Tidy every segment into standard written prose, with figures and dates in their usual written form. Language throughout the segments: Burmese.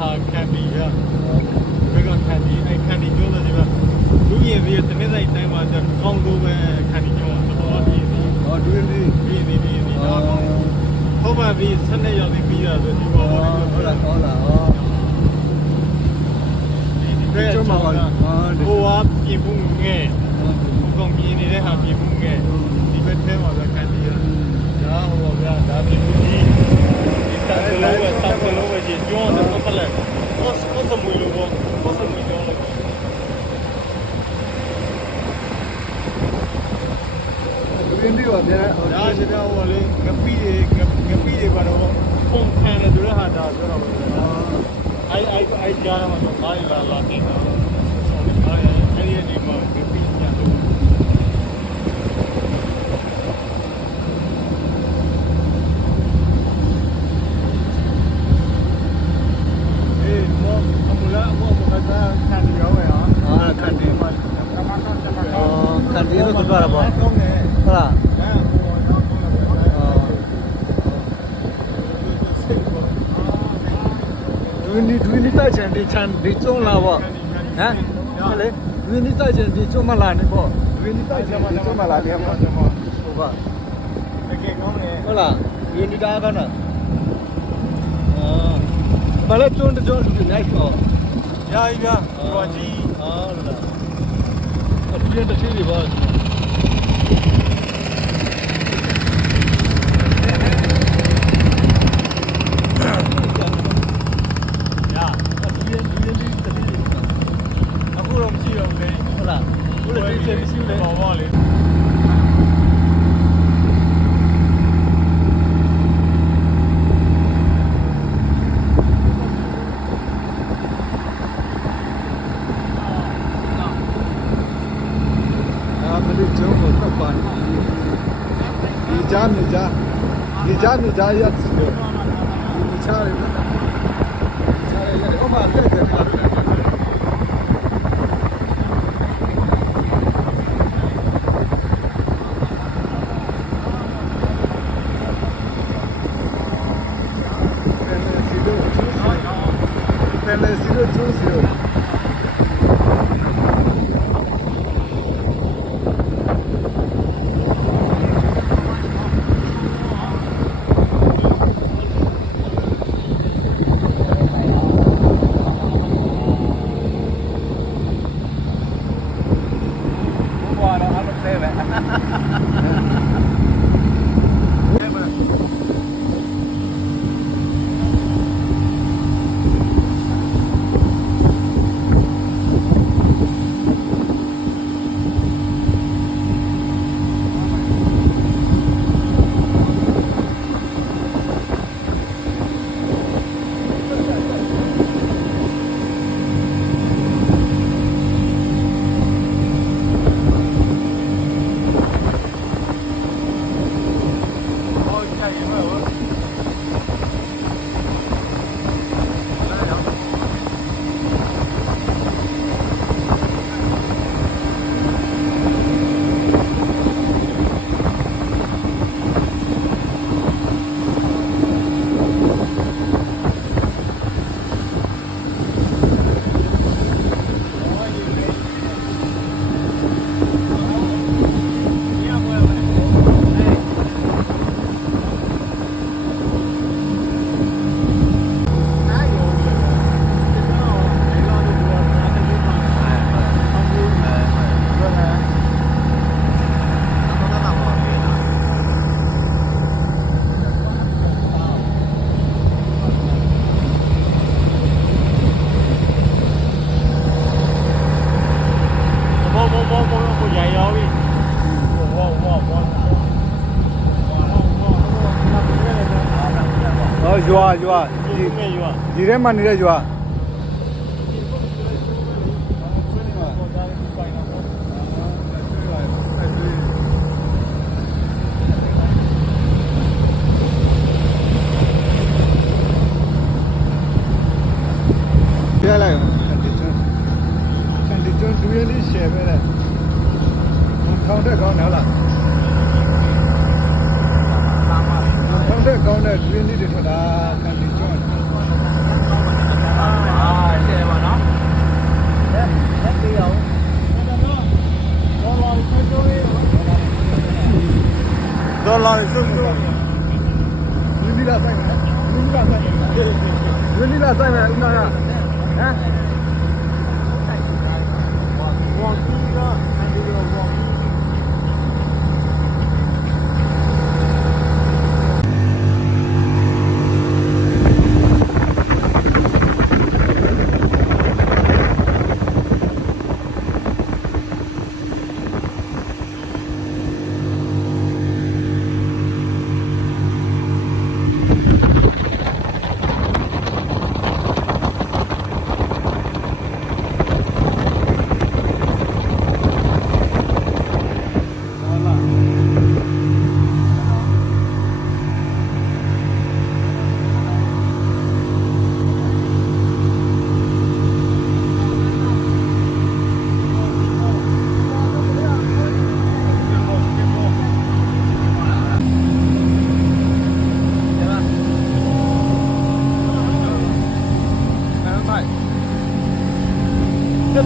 ဟာခံပြီးရဒီဘက်ကခံပြီးအဲ့ခံပြီးကျော်တယ်ဒီကလူရင်ပြီးတနေ့တိုင်းတိုင်းမှာကောင်းတော့ပဲခံပြီးကျော်တော့ပြီးပြီး ဟောဒူရင်ဒီ ပြီးတော့ဟုတ်ပါပြီစနေရောက်ပြီးရဆိုဒီပေါ်ပေါ် ဟုတ်လားဟောဒီဘက်ကျော်မှာဟိုဟာပြင်မှုငဲ့ဘုံကောင်ပြင်းနေတဲ့ဟာပြင်မှုငဲ့ဒီဘက်ထဲမှာပဲခံပြီးရဒါဟိုဗျာဒါပြင်မှုကြီးဒီတန်ကလေးပဲကျော်တယ်တော့လည်းကိုစမွေလို့ကိုစမွေတော့လည်း ဒူရင်ဒီကပြန်ဟော ဒါစကားဟိုလေငပီးတွေပါတော့ပုံခံတယ်တို့ဟာဒါဆိုတော့အဲ့ကြားမှာတော့ဘာလာတင်တော့အဲ့ဒီဒီမှာငပီးညာလို့ခံရရောရ ဟာခန်ဒီမှာခန်ဒီလို့ပြောတာပေါ့ဟုတ်လားဒူရင်ဒီတိုက်ချင်ဒီကျုံလာပေါ့ဟမ်လေဒူရင်ဒီတိုက်ချင်ဒီကျုံမလာနေပေါ့ဒူရင်ဒီတိုက်ချင်ဒီကျုံမလာနေမှာဟုတ်ပါတကယ်ကောင်းတယ် ဟုတ်လားဒူရင်ဒီကားကောင်းတာဘာလဲကျုံတကျုံဒီနိုင်ပေါ့ ရာကြီးဗျာဟိုကြီး ဟုတ်လားအပြည့်တစ်ချိန်တွေပါအခုတော့မရှိတော့ဘူးလေ ဟုတ်လားဘုရားတိကျမရှိဘူးလေ ပေါ်ပါလေ မလေးကျုံကိုသတ်ပါနေဒီကြားနေကြားရက်စီတော့ဒီချားရည်ဟိုမှာလက်သက်လာတယ်ပယ်စီလို့ကျိုးစီလို့ရွာဒီထဲမှာနေတဲ့ရွာပြလိုက်ကန်ဒီကျွန်းဒူရလေးရှယ်ပဲလေထောင်တက်ကောင်းတယ်ဟုတ်လားထောင်တက်ကောင်းတဲ့ဒူရလေးတွေထွက်တာကန်ဒီကျွန်း ပေးအောင် ဒေါ်လာစုစု လူလီလာဆိုင်မယ်လူလီလာဆိုင်လူလီလာဆိုင်မယ်ဦးနာကဟမ် ဝါကီကအန်ဒီရောဝါကီ တ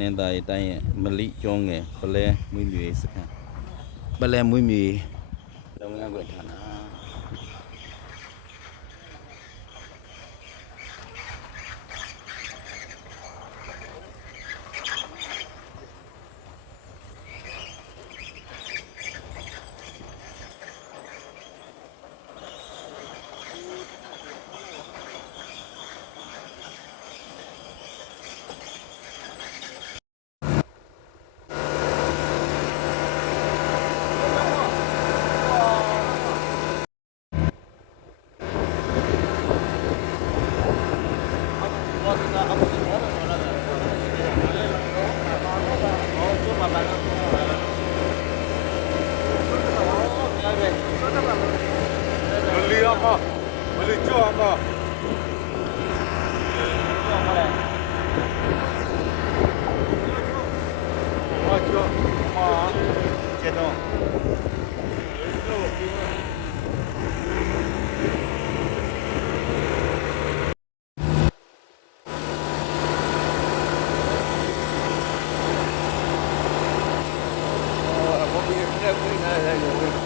နင်္သာရီတိုင်းရဲ့မလိကျွန်းငယ်ပလဲမွေးမြူရေးစခန်းပလဲမွေးမြူရေးလုပ်ငန်းခွင်ဌာနမလီအောင်မလီကျော်အောင်ဝါကျော်မာကျေတော့ ဘုံကြီးနဲ့ပြင်နေတယ်